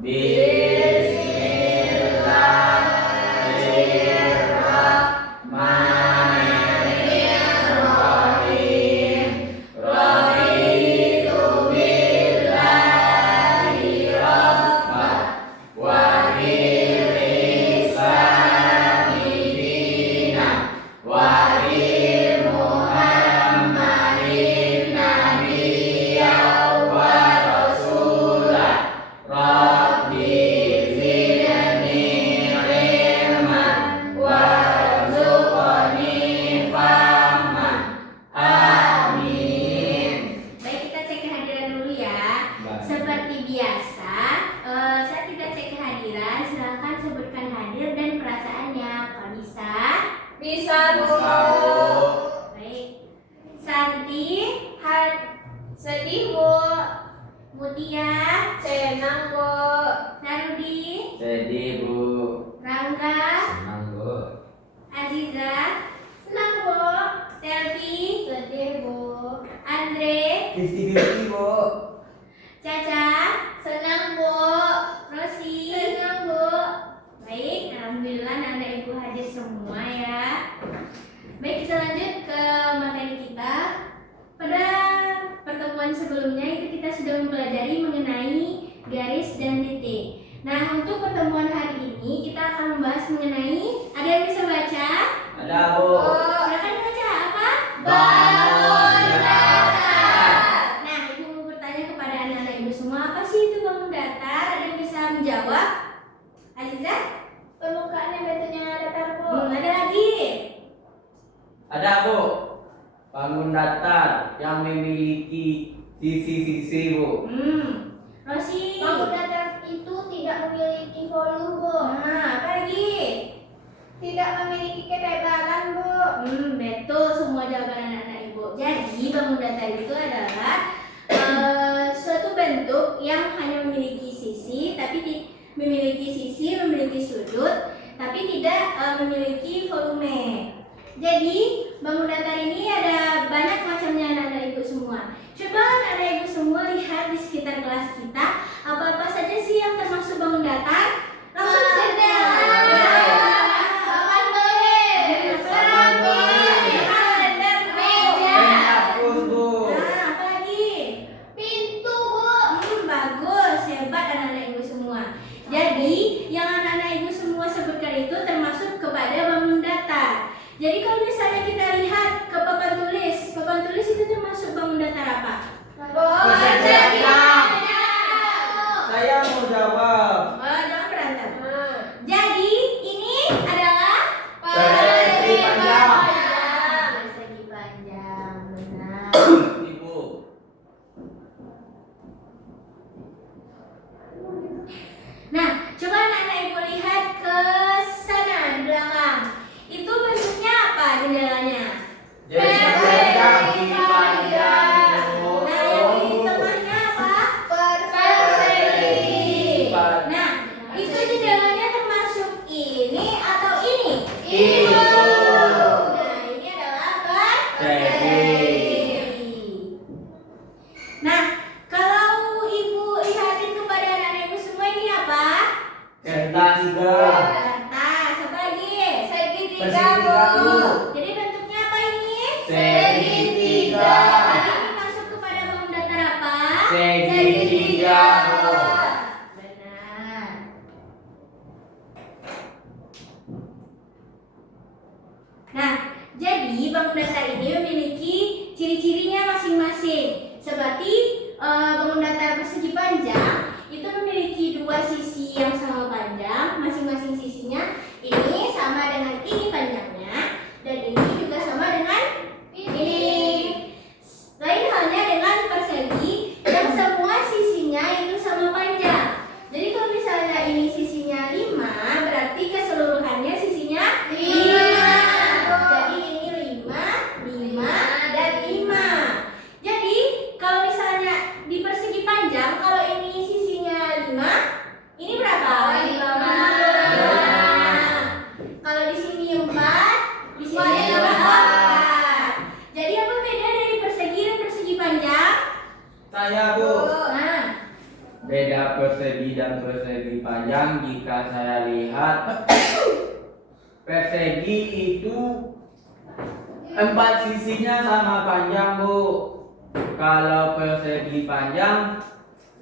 Bismillahirrahmanirrahim. Raditu billahi rabban wa bil islami dinan wa bi Muhammadin nabiyyan wa rasulan. Rabbi zidni ilman warzuqni fahman. Amin. Baik, kita cek kehadiran dulu ya. Baik. Seperti biasa, saat kita cek kehadiran, silakan sebutkan hadir dan perasaannya. Kalau bisa. Bisa, Bu. Baik. Santi, Sedih, Bu. Mutia, Senang, Bu. Narudi, Sedih, Bu. Rangga, Senang, Bu. Aziza, Senang, Bu. Selvi, Sedih, Bu. Andre, 50-50, Bu. Caca, Senang, Bu. Rosi. Senang, Bu. Baik, alhamdulillah anak ibu hadir semua ya. Baik, kita lanjut ke materi kita. Pada pertemuan sebelumnya itu kita sudah mempelajari mengenai garis dan titik. Nah, untuk pertemuan hari ini kita akan membahas mengenai, ada yang bisa baca? Ada, Bu. Silakan baca apa? Bangun datar. Nah, ibu mau bertanya kepada anak-anak ibu semua, apa sih itu bangun datar? Ada yang bisa menjawab? Aziza? Permukaan yang batunya datar, Bu. Ada lagi? Ada, Bu. Bangun datar yang memiliki sisi-sisi, Bu. Rosi. Bangun datar itu tidak memiliki volume, Bu. Nah, apa lagi? Tidak memiliki ketebalan, Bu. Betul semua jawaban anak-anak ibu. Jadi bangun datar itu adalah suatu bentuk yang hanya memiliki sisi, memiliki sudut, tapi tidak memiliki volume. Jadi bangun datar ini ada banyak macamnya anak-anak ibu semua. Coba anak-anak ibu semua lihat di sekitar kelas kita, apa-apa saja sih yang termasuk bangun datar? Langsung saja. Papan tulis. Dan meja. Penghapus, Bu. Nah, apa lagi? Pintu, Bu. Bagus, hebat anak-anak ibu semua. Jadi, yang anak-anak ibu semua sebutkan itu termasuk kepada bangun datar. Jadi kalau misalnya kita lihat ke papan tulis itu termasuk bangun datar apa? Saya mau jawab. Jangan berantem. Jadi ini adalah Persegi panjang. persegi panjang, benar. Ibu. Nah, coba anak-anak ibu lihat ke sana di belakang. Itu bentuknya apa jendelanya? Persegi panjang, Bu. Nah, yang di tengahnya apa? Persegi. Nah, itu jendelanya termasuk ini atau ini? Itu. Nah, ini adalah persegi. Nah, kalau ibu lihatin kepada anak-anak ibu semua ini apa? Centang tiga. Kertas. Apa lagi? Segitiga, Persegi, Bu. Bu. Jadi bentuknya apa ini? Segitiga. Jadi ini masuk kepada bangun datar apa? Segitiga, Bu. Benar. Nah, jadi bangun datar ini memiliki ciri-cirinya masing-masing. Seperti bangun datar persegi panjang itu memiliki dua sisi yang sama panjang, masing-masing sisinya ini sama dengan ini panjangnya dan ini juga sama dengan ini. Lain halnya dengan persegi yang semua sisinya itu sama panjang. Jadi kalau misalnya ini sisinya 5, berarti keseluruhannya sisinya 5. Jadi ini 5, 5, dan 5. Jadi kalau misalnya di persegi panjang, kalau ini dan persegi panjang. Jika saya lihat persegi itu 4 sisinya sama panjang, Bu. Kalau persegi panjang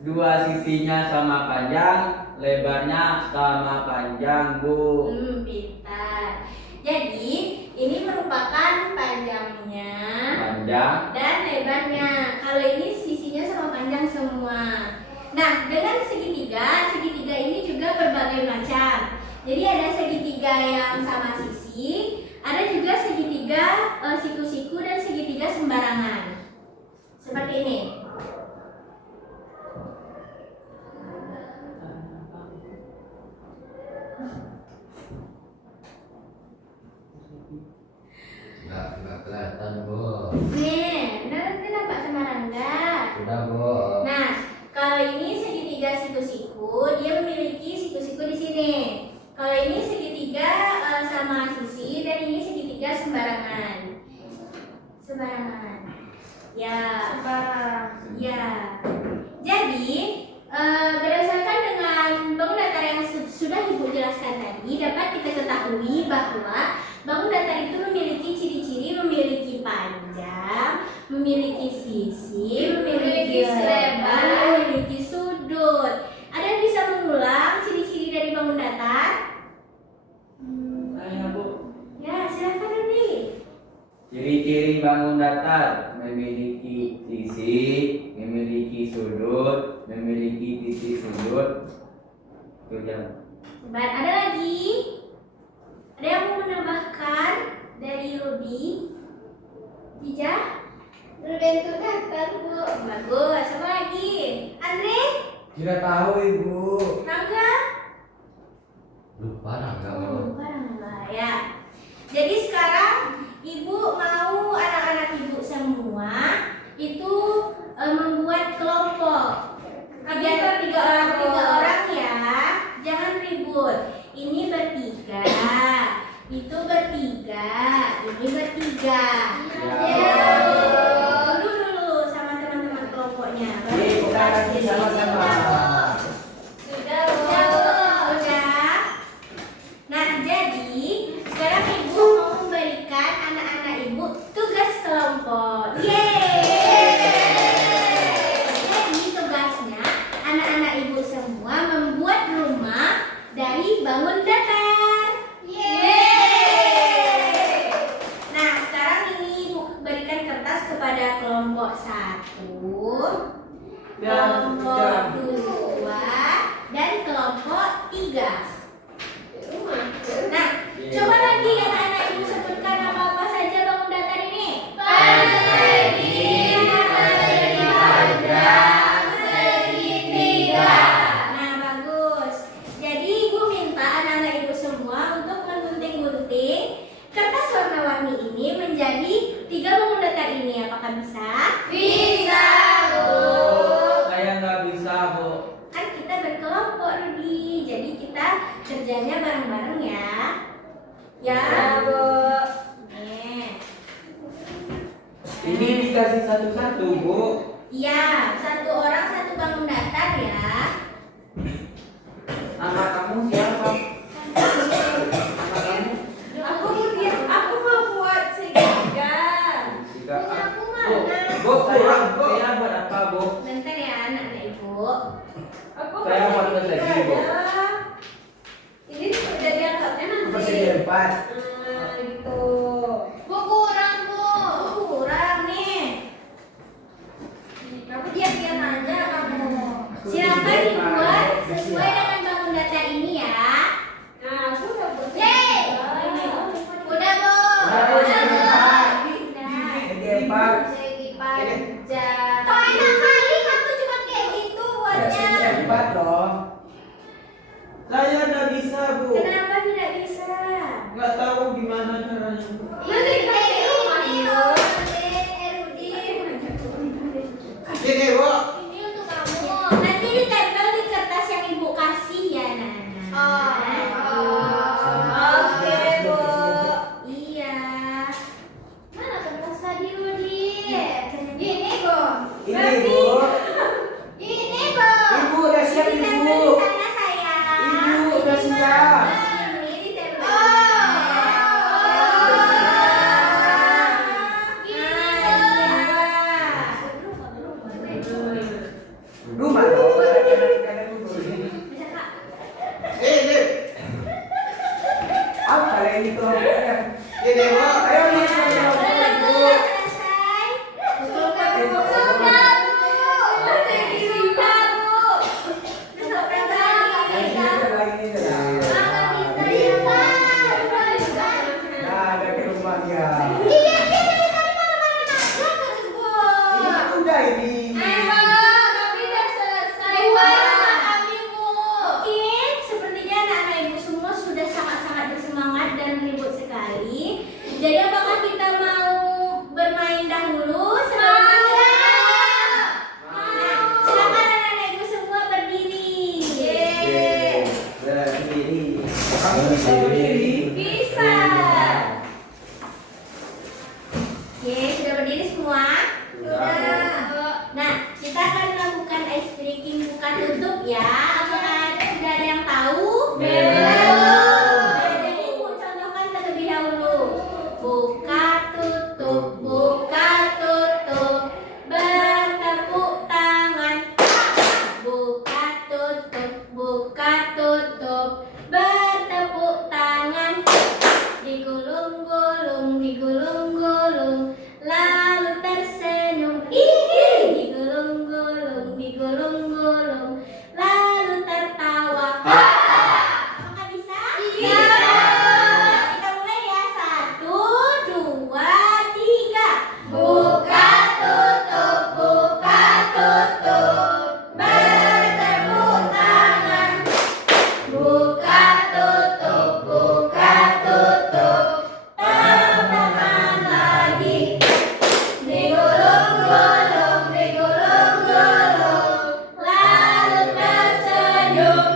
2 sisinya sama panjang, lebarnya sama panjang, Bu. Pintar. Jadi ini merupakan panjangnya dan lebarnya. Kalau ini sisinya sama panjang semua. Nah, dengan segitiga ini juga berbagai macam. Jadi ada segitiga yang sama sisi, ada juga segitiga siku-siku dan segitiga sembarangan. Seperti ini. Nggak kelihatan, Bu. Nih, nanti nampak sama Rangga. Sudah, Bu. Nah, kalau ini segitiga siku-siku, dia memiliki siku-siku di sini. Kalau ini segitiga sama sisi dan ini segitiga sembarangan. Sembarangan. Ya. Ya. Jadi, berdasarkan dengan bangun datar yang sudah Ibu jelaskan tadi, dapat kita ketahui bahwa bangun datar itu memiliki ciri-ciri, memiliki panjang, memiliki sisi, memiliki lebar, memiliki sudut. Ada yang bisa mengulang ciri-ciri dari bangun datar? Saya, Bu. Ya, silakan Rudi. Ciri-ciri bangun datar memiliki sisi, memiliki sudut, memiliki titik sudut. Itu yang Sebat, ada lagi? Ada yang mau menambahkan dari Rudi? Jijah? Berbentuk datar, Bu. Bagus, sama lagi? Andre? Tidak tahu, Ibu. Rangga? Lupa Rangga. Lupa Rangga, ya. Jadi sekarang Ibu mau anak-anak Ibu semua itu membuat kelompok. Tiga orang ya. Jangan ribut. Ini bertiga, itu bertiga, ini bertiga. Ya. Dulu sama teman-teman kelompoknya. Baru Kita kita lagi sama-sama. Sudah. Nah, jadi sekarang Ibu mau memberikan anak-anak Ibu tugas kelompok. Jadi tugasnya anak-anak Ibu semua membuat rumah dari bangun datar. Nah, sekarang ini Ibu berikan kertas kepada kelompok 1, kelompok 2, dan kelompok 3. Nah, coba lagi anak-anak Ibu sebutkan apa-apa saja bangun datar ini. Persegi, panjang, segitiga. Nah, bagus. Jadi Ibu minta anak-anak Ibu semua untuk menggunting-gunting kertas warna-warni ini menjadi 3 bangun datar ini. Apakah bisa? Bisa, Bu. Saya nggak bisa, Bu. Kan kita berkelompok, Rudi. Jadi kita kerjanya bareng-bareng ya. Ya, Bu. Nih. Ini dikasih satu-satu, Bu. Iya, 1 orang 1 bangun datar ya. Nama kamu siapa? Nama kamu? Aku mau buat segitiga. Jika Aku Bu, mana? Bu, saya buat apa, Bu? Bentar ya anak-anak Ibu. Saya buat persegi, Bu. Ini udah diangkatnya nanti. Persegi 4. Gitu. Bu, kurang, Bu. Kurang nih. Kamu diam-diam aja kamu. Silakan dibuat sesuai dengan bangun datar ini ya. Nah, aku udah buat. Yeay. Udah, Bu. Udah, Bu, segi 4. Udah. Segi 4. Segi panjang. Kok enak kali kamu cuma kayak gitu Ya, segi buatnya. 4 dong. Saya nggak bisa, Bu. Kenapa tidak bisa? Nggak tahu gimana caranya, Bu. Nanti kayak di rumah itu. Sini, Bu. Ini untuk kamu. Nanti ditempel di kertas yang Ibu kasih ya, anak-anak. Oke, Bu. Iya. Mana kertas tadi, Rudi? Ini, Bu. Ini, Bu. Ini, Bu. Ibu udah siap, Ditempel Ibu. di sana Kamu bisa berdiri? Bisa. Oke, sudah berdiri semua? Sudah. Nah, kita akan melakukan ice breaking buka tutup ya. Apakah sudah ada yang tahu? Belum. Nah, jadi Ibu contohkan terlebih dahulu. Buka tutup, bertepuk tangan. Buka tutup, bertepuk tangan. Digulung-gulung, lalu tersenyum. Digulung-gulung, lalu tertawa. Apakah bisa? Bisa. Kita mulai ya. 1, 2, 3. Buka tutup, bertepuk tangan. Buka tutup, tepuk tangan lagi. Digulung-gulung, lalu tersenyum.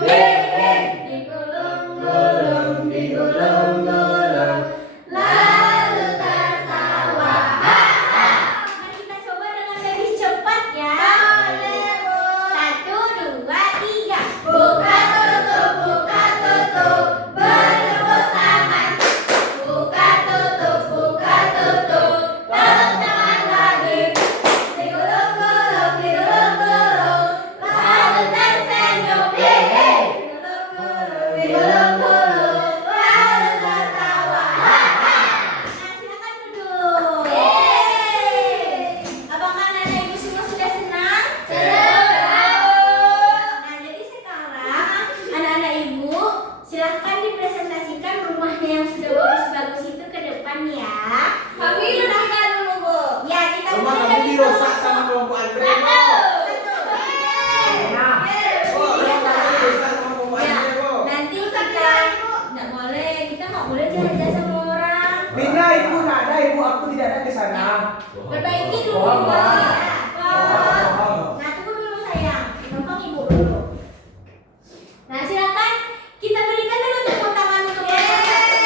Digulung-gulung, lalu tertawa. Mari kita coba dengan lebih cepat ya. 1, 2, 3. Buka tutup, bertepuk tangan. Buka tutup, tepuk tangan lagi. Digulung-gulung, lalu tersenyum. Digulung-gulung, lalu tertawa. Nah, silakan duduk. Apakah anak ibu semua sudah senang? Nah, jadi sekarang anak-anak ibu silahkan dipresentasikan rumahnya yang sudah bagus-bagus itu ke depan ya. Kami Silahkan dulu, Bu. Ya, kita Rumah mulai kamu dari dirusak sama kelompok Andre, Bu. Nah, Bu, rumah kamu dirusak sama kelompok Ya, Andre, Bu. nanti kita nggak boleh jahat-jahat sama orang. Bina, Ibu, nggak ada, Ibu. Aku tidak ada di sana. Perbaiki dulu, Bohong, Bu. bohong. Bohong. Nah, tunggu dulu sayang. Gampang ibu dulu. Nah, silakan kita berikan dulu tepuk tangan untuk kelompok satu.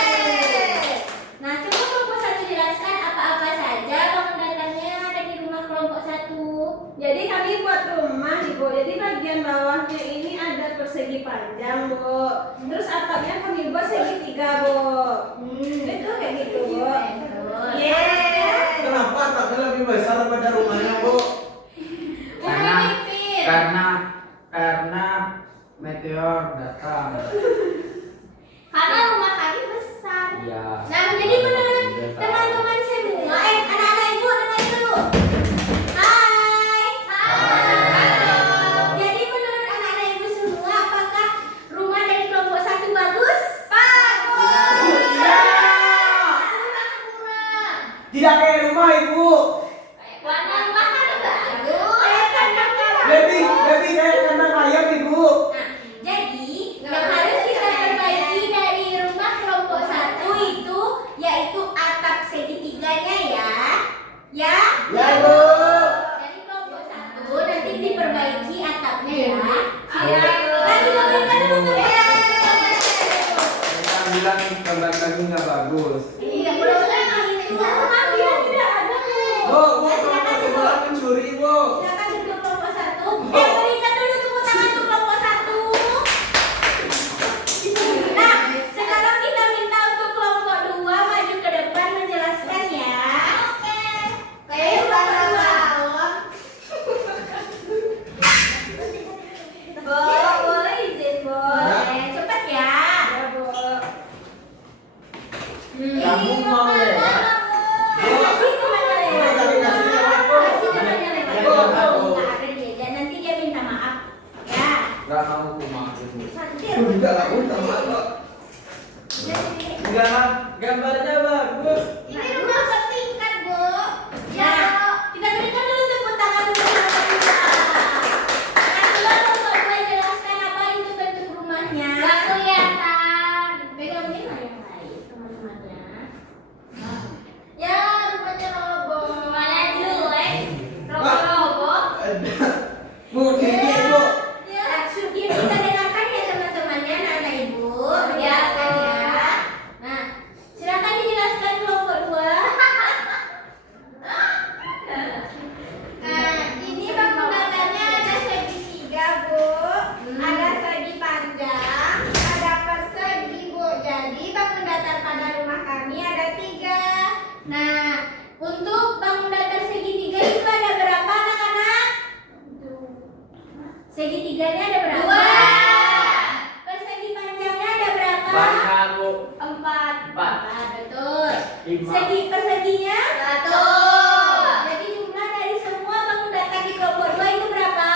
Nah, coba kelompok satu jelaskan apa-apa saja bangun datangnya yang ada di rumah kelompok satu. Jadi kami buat rumah nih, Bu. Jadi bagian bawahnya ini ada persegi panjang, Bu. Terus atapnya kami buat segitiga, Bu. Itu kayak gitu, Bu. Betul. Yeay. Kenapa atapnya lebih besar daripada rumahnya, Bu? Karena meteor datang. Karena rumah kami besar. Iya. Nah, jadi menurut teman-teman semua, anak-anak ibu dengar dulu. Hai. Jadi menurut anak-anak ibu semua, apakah rumah dari kelompok satu bagus? Bagus. Kurang. Tidak kayak rumah, Ibu. Warna rumah kan bagus. Lebih kayak kandang ayam, Ibu. Nah, jadi yang harus kita perbaiki dari rumah kelompok satu itu yaitu atap segitiganya ya. Ya. Ya, Bu. Dari kelompok satu nanti diperbaiki atapnya ya. Nah, kita berikan dulu tuh. Kita bilang gambar lagi nggak bagus. Ini nggak boleh seperti itu. Dia tidak ada, Bu. Bu, kelompok sebelah mencuri, Bu. Silakan duduk kelompok satu. Berikan dulu tepuk tangan untuk kelompok satu. Nah, sekarang kita minta untuk kelompok dua maju ke depan menjelaskan ya. Oke. Ayo kelompok dua. Boleh izin, Bu. Boleh, cepat ya. Ya, Bu. Kamu mau lewat? Kasih kemana lewat? Tadi kasih lewat, Bu. Kasih kemana lewat? Bu. Nggak ada dia, dan nanti dia minta maaf. Ya. Nggak mau aku maafin. Nanti Bu, tidak lah, Bu. Tak maaf. Enggak, gambarnya bagus. Ini rumah bertingkat, Bu. Ya. Kita berikan dulu tepuk tangan untuk kelompok dua. Nah, coba kelompok dua jelaskan apa itu bentuk rumahnya. Nggak kelihatan. Pegang ini lah yang lain, teman-temannya. Ya, rumahnya roboh. Rumahnya jelek, roboh-roboh. Bu, sedikit, Bu. Ya, kita dengarkan ya teman-temannya, anak-anak ibu. Menjelaskan Perseginya 1. Jadi jumlah dari semua bangun datar di kelompok 2 itu berapa?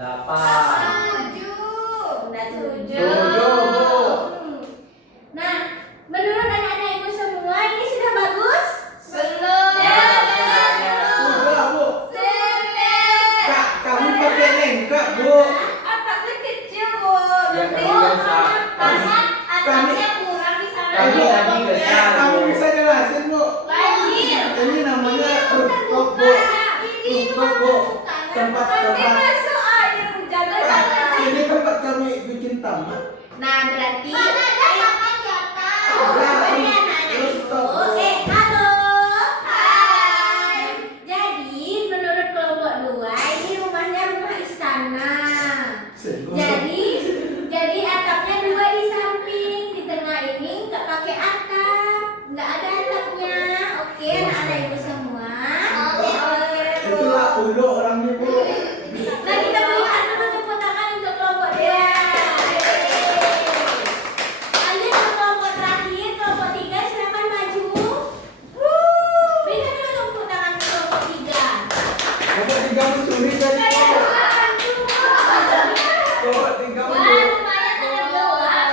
8. 7. Bu. Nah, menurut anak-anak ibu semua ini sudah bagus? Belum. Udah, Bu. Kak, kamu pakai lengkap, Bu. Atapnya kecil, Bu. Ya, Nanti kamu besar. Karena atapnya kurang di sana. Kami tadi besar. Kamu bisa jelasin, Bu. Banjir. Ini namanya rooftop, Bu. Rooftop, Bu. Tempat Nanti masuk air hujan. Ini tempat kami bikin taman. Nah, berarti Mana ada makan jatah. Jadi anak-anak ibu, halo. Hai. Jadi menurut kelompok 2 ini rumahnya rumah istana. Jadi atapnya 2 di samping, di tengah ini nggak pakai atap, nggak ada atapnya. Oke, anak-anak ibu semua. Itulah ulu orangnya, Bu. Nah, kita berikan dulu tepuk tangan untuk kelompok 2. Lanjut ke kelompok terakhir, kelompok 3, silakan maju. Berikan dulu tepuk tangan untuk kelompok 3. Kelompok 3 mencuri dari kelompok 3 Wah, mencuri. rumahnya sangat luas.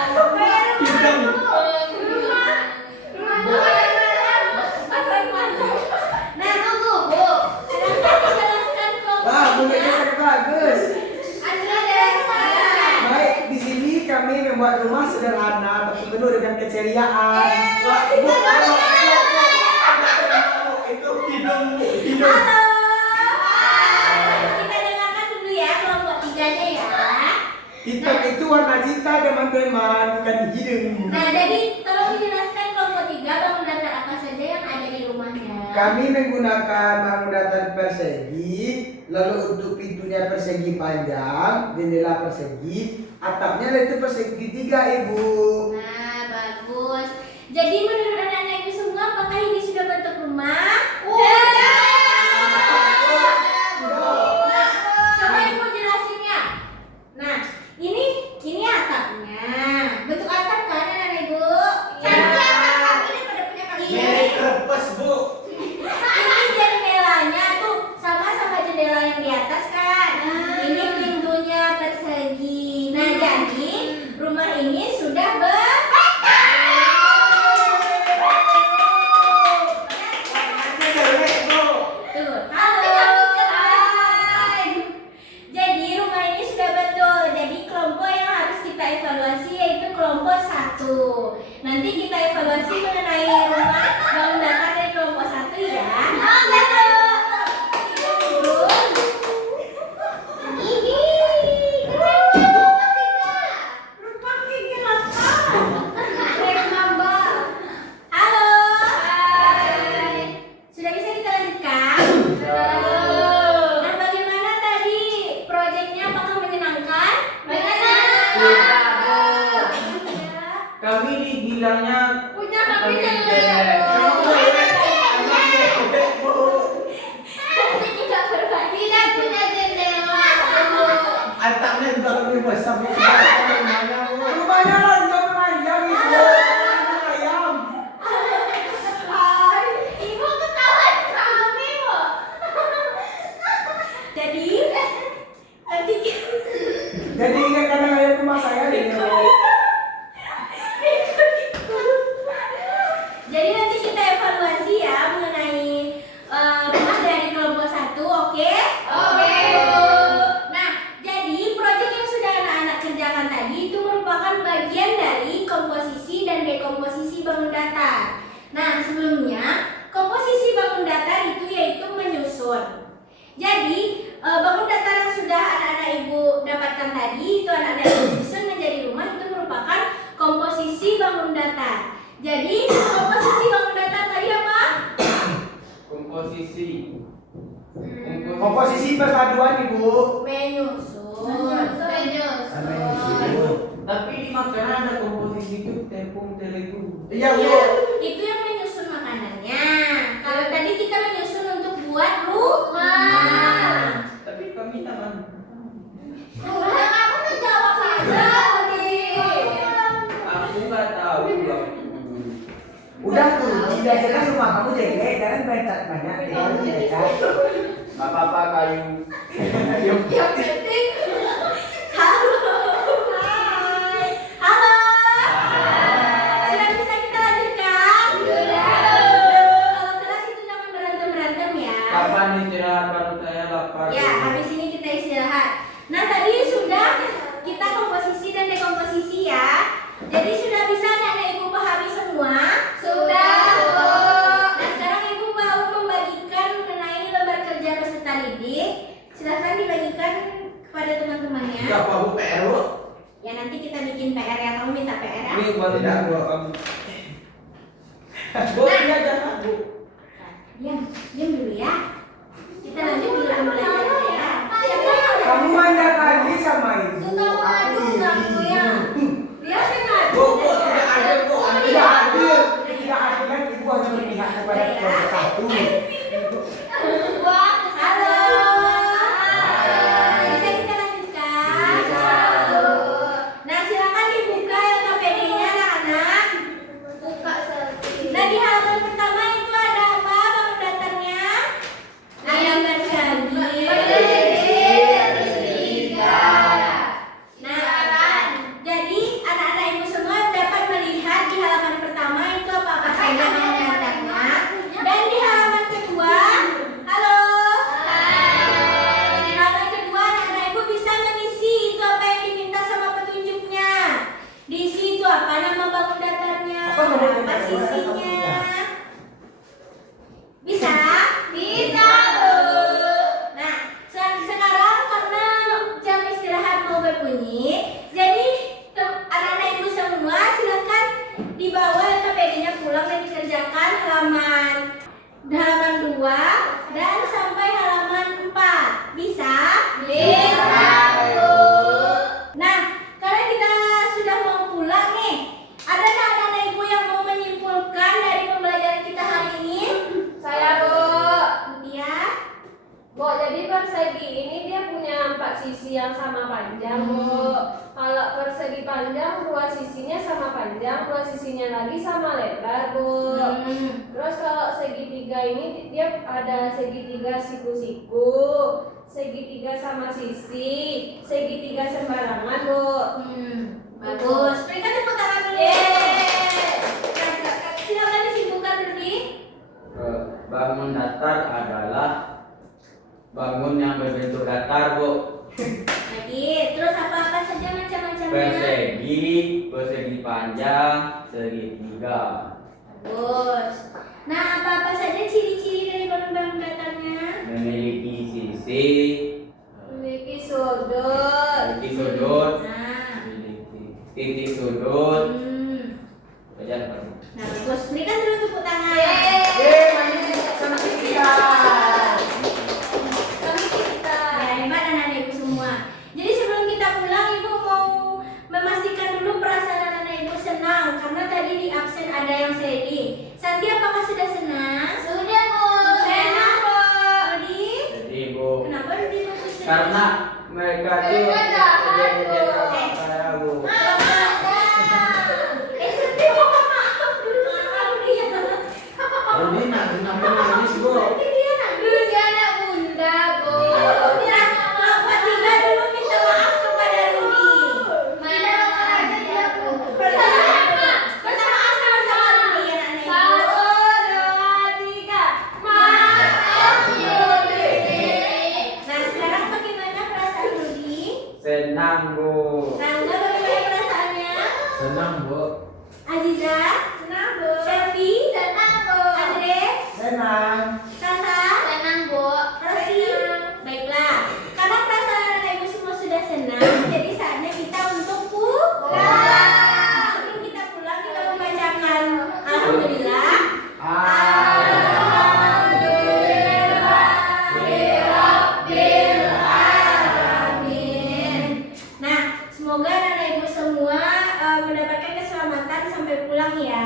Bidang. Nah, tunggu, Bu. Silahkan dijelaskan kelompok Wah, bunyi 3. sangat bagus. Andra jelaskan. Baik, di sini kami membuat rumah sederhana tapi penuh dengan keceriaan. Wah, Bu, itu hidung, Bu, hidung. Halo. Kita dengarkan dulu ya kelompok 3-nya ya. Hitam itu warna cinta, teman-teman, bukan hidung. Nah, jadi tolong dijelaskan kelompok 3 bangun datar apa saja yang ada di rumahnya. Kami menggunakan bangun datar persegi, lalu untuk pintunya persegi panjang, jendela persegi, atapnya itu persegi 3, Ibu. Nah, bagus. Jadi menurut anak-anak ibu semua, apakah ini sudah bentuk rumah? Nah, coba ibu jelasinnya. Nah, ini atapnya. Bentuk atap kan anak-anak ibu? Merek krepes, Bu. Ini jendelanya tuh sama jendela yang di atas kan. Ini pintunya persegi. Nah, jadi rumah ini sudah Jelek, Bu. Tuh, halo. Hai. Jadi rumah ini sudah betul. Jadi kelompok yang harus kita evaluasi yaitu kelompok 1. Nanti kita evaluasi mengenai rumah bangun datar dari kelompok 1 ya. Halo. Sudah bisa kita lanjutkan? Nah, bagaimana tadi proyeknya? Apakah menyenangkan? Kami dibilangnya Punya kami kami jelek. jelek. Nanti kita berbagi. Tidak punya jendela. Atapnya juga lebih besar, Bu. Rumahnya, Bu. Rumahnya lonjong memanjang, Ibu. Ayam. Ibu ketahuan kami, Bu. Jadi nanti Jadi ingat karena ayam rumah saya ini. Jadi nanti kita evaluasi ya mengenai rumah dari kelompok 1, oke? Oke. Nah, jadi proyek yang sudah anak-anak kerjakan tadi itu merupakan bagian dari komposisi dan dekomposisi bangun datar. Nah, sebelumnya komposisi bangun datar itu yaitu menyusun. Jadi bangun datar yang sudah anak-anak ibu dapatkan tadi itu anak-anak ibu susun menjadi rumah itu merupakan komposisi bangun datar. Jadi komposisi bangun datar tadi apa? Komposisi. Komposisi perpaduan, Ibu. Menyusun. Tapi di makanan ada komposisi itu tepung terigu. Iya, Bu. Ya, itu yang menyusun makanannya. Kalau tadi kita menyusun untuk buat rumah. Tapi kami tangan. Kamu menjawab saja. Aku nggak tahu bang. Udah tuh, udah jelas rumah kamu jelek, jangan banyak tinggal di dekat. Gak apa-apa kayu. Yuk. Yang penting. Halo. Halo. Sudah bisa kita lanjutkan? Sudah. Kalau kelas itu jangan berantem ya. Kapan istirahat baru saya lapar? Ya, habis ini kita istirahat. Nah, tadi sudah kita komposisi dan dekomposisi ya. Jadi sudah bisa anak-anak ibu pahami semua? Sudah. Nah, sekarang ibu mau membagikan mengenai lembar kerja peserta didik. Silahkan dibagikan kepada teman-temannya. Enggak apa Bu PR Bu. Ya nanti kita bikin PR ya, kamu minta PR ya. Ini buat Tidak, Bu. kamu. Bu, iya jangan Bu. Diam dulu ya. Kita lanjut dulu pembelajaran ya. Kamu banyak lagi sama Ibu. Suka mengadu kamu ya. Dia sengaja. Bu, tidak ada Bu. Tidak adil. Tidak adil kan Ibu hanya berpihak kepada kelompok satu. Wah, Halo. Bisa kita lanjutkan? Nah, silakan dibuka LKPD-nya anak-anak. buka selfie. Nah, di halaman pertama itu ada apa bangun datarnya? Ada persegi. Nah, jadi anak-anak ibu semua dapat melihat di halaman pertama itu apa-apa saja bangun datarnya. Dan di halaman kedua, halo. Di halaman kedua anak-anak ibu bisa mengisi itu apa yang diminta sama petunjuknya. Diisi itu apa nama bangun datarnya, Apa nama bangun apa datar? sisinya. Bisa? Bisa, Bu. Nah, sekarang karena jam istirahat mau berbunyi, jadi anak-anak ibu semua silakan dibawa LKPD-nya pulang dan dikerjakan halaman 2 dan sampai halaman 4. Bisa? Bisa, Bu. Nah, karena kita sudah mau pulang nih, ada nggak anak-anak ibu yang mau menyimpulkan dari pembelajaran kita hari ini? Saya Bu. Mutia? Bu, jadi persegi ini dia punya 4 sisi yang sama panjang, Bu. Kalau persegi panjang, 2 sisinya sama panjang, 2 sisinya lagi sama lebar, Bu. Terus kalau segitiga ini dia ada segitiga siku-siku, segitiga sama sisi, segitiga sembarangan, Bu. Bagus. Berikan tepuk tangan dulu. Silakan disimpulkan Rudy. Bangun datar adalah bangun yang berbentuk datar Bu. Lagi, terus apa-apa saja macam-macamnya? Persegi panjang, segitiga. Bagus. Nah, apa-apa saja ciri-ciri dari bangun-bangun datarnya? Memiliki sisi, Memiliki sudut. memiliki sudut, Nah, memiliki titik sudut. Kejar Pak. nah bagus. Berikan dulu tepuk tangan. Mandi sama kita. Kami kita. Ya, hebat anak-anak ibu semua. Jadi sebelum kita pulang, ibu mau memastikan dulu perasaan anak-anak ibu senang karena tadi di absen ada yang sedih. Santi, apakah sudah senang? Sudah, Bu. Senang, Bu. Rudi? Jadi Bu, Kenapa Rudi bagus senang? karena mereka tuh Mereka jahat, Bu. saya Bu. Santi mau maaf dulu sama Rudi ya. Rudi nangis Bu. Nanti dia nangis. Dia anak bunda, Bu. Nah, Bapak Tiga dulu minta maaf kepada Rudi. Mana aja dia, Bu. Bersama sama Rudi ya anak ibu. 1, 2, 3. Maaf, Yudi. Nah, sekarang bagaimana perasaan Rudi? Senang Bu. Rangga, bagaimana perasaannya? Senang Bu. Aziza? Senang, Bu. Selvi? Senang, Bu. Andre? Senang. Sasa? Senang, Bu. Rosi? Baiklah. Karena perasaan anak ibu semua sudah senang, jadi saatnya kita untuk pulang. Sebelum kita pulang, kita membacakan Alhamdulillah. Amin. Nah, semoga anak ibu semua mendapatkan keselamatan sampai pulang ya.